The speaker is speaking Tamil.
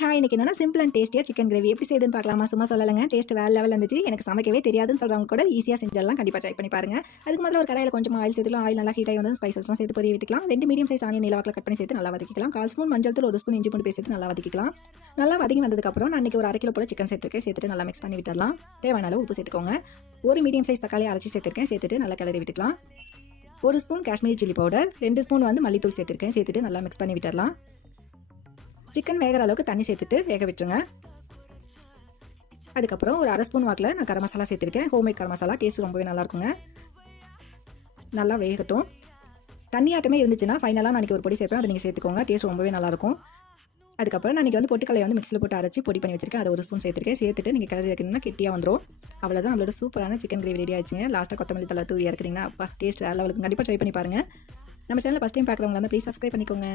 ஹாய் இன்னைக்கு என்னன்னா சிம்பிள் அண்ட் டேஸ்டியாக சிக்கன் கிரேவி எப்படி செய்யுதுன்னு பார்க்கலாமா? சும்மா சொல்லலைங்க, டேஸ்ட் வேறு லெவல் இருந்துச்சு. எனக்கு சமைக்கவே தெரியாதுன்னு சொல்கிறவங்க கூட ஈஸியாக செஞ்செல்லாம் கண்டிப்பாக ட்ரை பண்ணி பாருங்க. அதுக்கு முதல்ல ஒரு கடாயில் கொஞ்சம் ஆயில் சேர்த்துக்கலாம். ஆயில் நல்லா ஹீட் ஆகி வந்து ஸ்பைசஸ்லாம் சேர்த்து பொரிய விட்டுக்கலாம். 2 மீடியம் சைஸ் ஆனியன் நீளவாக்கில் கட் பண்ணி சேர்த்து நல்லா வதக்கிக்கலாம். 1/4 ஸ்பூன் மஞ்சள் தூள், 1 ஸ்பூன் இஞ்சி பூண்டு பேஸ்ட் சேர்த்து நல்லா வதக்கிக்கலாம். நல்லா வதங்கி வந்ததுக்கப்புறம் நான் இன்றைக்கி ஒரு 1/2 கிலோ போல சிக்கன் சேர்த்துட்டு நல்லா மிக்ஸ் பண்ணி விட்டுடலாம். தேவையான அளவு உப்பு சேர்த்துக்கோங்க. ஒரு மீடியம் சைஸ் தக்காளி அரைச்சி சேர்த்துட்டு நல்லா கிளறி விட்டுக்கலாம். 1 spoon Kashmiri chilli powder, 2 spoon வந்து மல்லித்தூள் சேர்த்துட்டு நல்லா மிக்ஸ் பண்ணி விட்டுடலாம். சிக்கன் வேகிற அளவுக்கு தண்ணி சேர்த்துட்டு வேக விட்டுருங்க. அதுக்கப்புறம் ஒரு 1/2 ஸ்பூன் வாக்கில் நான் கரம் மசாலா சேர்த்துருக்கேன். ஹோம்மேட் கரம் மசாலா டேஸ்ட் ரொம்பவே நல்லாயிருக்குங்க. நல்லா வேகட்டும். தண்ணியாட்டமே இருந்துச்சுன்னா ஃபைனலாக நான் ஒரு பொடி சேர்ப்பேன், அதை நீங்கள் சேர்த்துக்கோங்க. டேஸ்ட் ரொம்பவே நல்லாயிருக்கும். அதுக்கப்புறம் நான் வந்து பொட்டுக்கல்லையை வந்து மிக்ஸில் போட்டு அரைச்சி பொடி பண்ணி வச்சிருக்கேன். அதை 1 ஸ்பூன் சேர்த்துட்டு நீங்கள் கிளறி வைக்கணும்னா கெட்டியாக வந்துடும். அவ்வளோதான், நம்மளோட சூப்பரான சிக்கன் கிரேவி ரெடி ஆயிடுச்சுங்க. லாஸ்ட்டாக கொத்தமல்லி தலை தூவி இறக்குறீங்கன்னா அப்பா டேஸ்ட் வேறு லெவலுக்கு. கண்டிப்பாக ட்ரை பண்ணி பாருங்கள். நம்ம சேனலில் ஃபஸ்ட் டைம் பார்க்குறவங்க வந்து ப்ளீஸ் சப்ஸ்கிரைப் பண்ணிக்கோங்க.